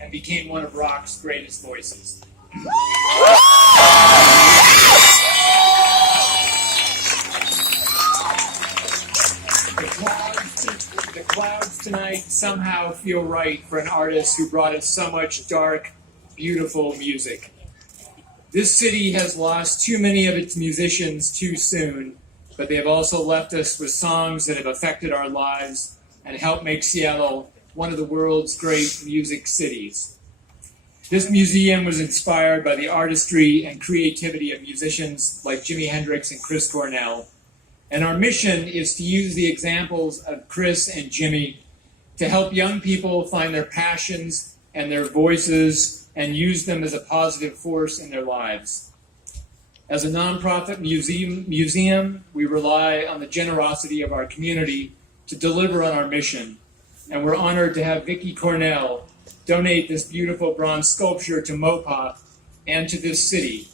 and became one of rock's greatest voices. The clouds tonight somehow feel right for an artist who brought us so much dark, beautiful music. This city has lost too many of its musicians too soon, but they have also left us with songs that have affected our lives and helped make Seattle one of the world's great music cities. This museum was inspired by the artistry and creativity of musicians like Jimi Hendrix and Chris Cornell. And our mission is to use the examples of Chris and Jimi to help young people find their passions and their voices and use them as a positive force in their lives. As a nonprofit museum, we rely on the generosity of our community to deliver on our mission. And we're honored to have Vicki Cornell donate this beautiful bronze sculpture to Mopop and to this city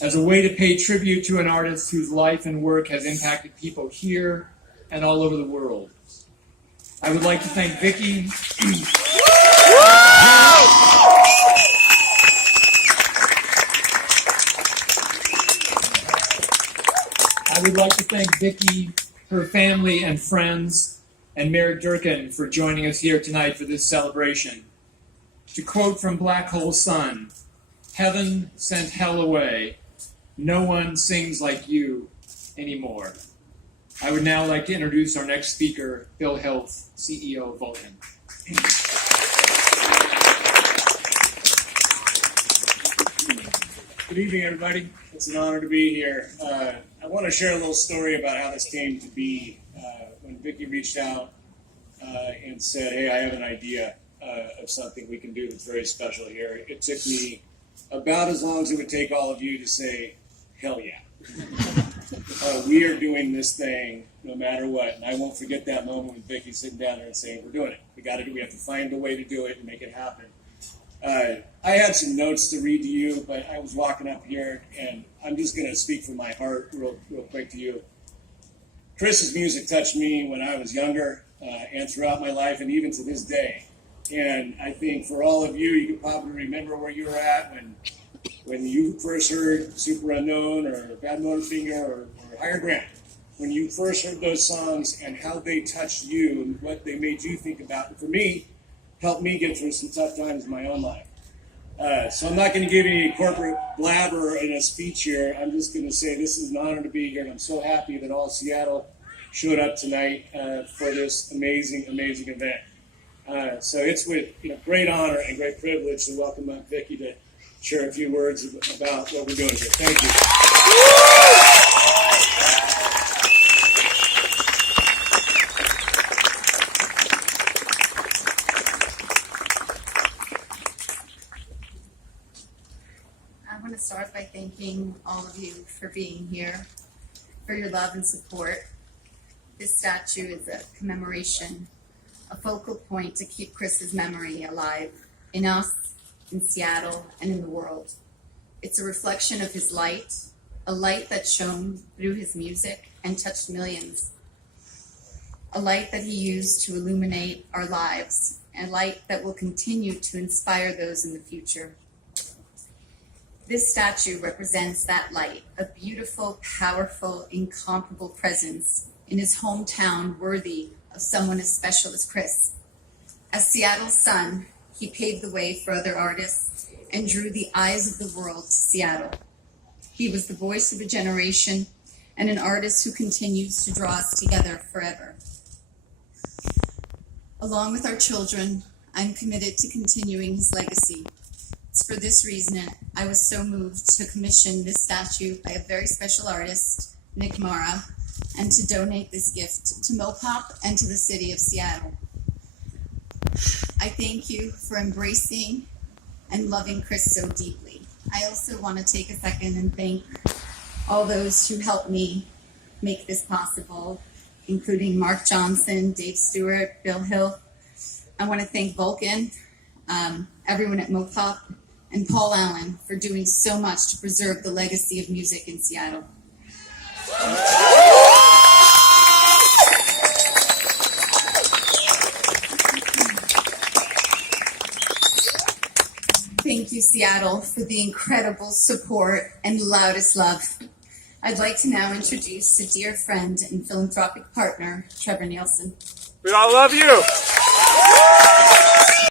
as a way to pay tribute to an artist whose life and work has impacted people here and all over the world. I would like to thank Vicki. I would like to thank Vicki, her family and friends, and Mayor Durkin for joining us here tonight for this celebration. To quote from Black Hole Sun, "Heaven sent hell away. No one sings like you anymore." I would now like to introduce our next speaker, Bill Hilth, CEO of Vulcan. Good evening, everybody. It's an honor to be here. I want to share a little story about how this came to be. When Vicki reached out and said, "Hey, I have an idea of something we can do that's very special here," it took me about as long as it would take all of you to say, "Hell yeah." We are doing this thing no matter what. And I won't forget that moment when Vicki sitting down there and saying, "We're doing it. We got to do. We have to find a way to do it and make it happen." I had some notes to read to you, but I was walking up here, and I'm just going to speak from my heart real quick to you. Chris's music touched me when I was younger and throughout my life, and even to this day. And I think for all of you, you can probably remember where you were at when you first heard Super Unknown or Bad Motorfinger or Higher Ground. When you first heard those songs and how they touched you and what they made you think about. And for me, helped me get through some tough times in my own life. So I'm not going to give you any corporate blabber in a speech here. I'm just going to say this is an honor to be here, and I'm so happy that all Seattle showed up tonight for this amazing, amazing event. So it's with great honor and great privilege to welcome up Vicki to share a few words about what we're doing here. Thank you. I want to start by thanking all of you for being here, for your love and support. This statue is a commemoration, a focal point to keep Chris's memory alive in us, in Seattle, and in the world. It's a reflection of his light, a light that shone through his music and touched millions, a light that he used to illuminate our lives, a light that will continue to inspire those in the future. This statue represents that light, a beautiful, powerful, incomparable presence in his hometown worthy of someone as special as Chris. As Seattle's son, he paved the way for other artists and drew the eyes of the world to Seattle. He was the voice of a generation and an artist who continues to draw us together forever. Along with our children, I'm committed to continuing his legacy. It's for this reason I was so moved to commission this statue by a very special artist, Nick Mara, and to donate this gift to Mopop and to the city of Seattle. I thank you for embracing and loving Chris so deeply. I also want to take a second and thank all those who helped me make this possible, including Mark Johnson, Dave Stewart, Bill Hill. I want to thank Vulcan, everyone at Mopop, and Paul Allen for doing so much to preserve the legacy of music in Seattle. Thank you, Seattle, for the incredible support and loudest love. I'd like to now introduce a dear friend and philanthropic partner, Trevor Nielsen. We all love you.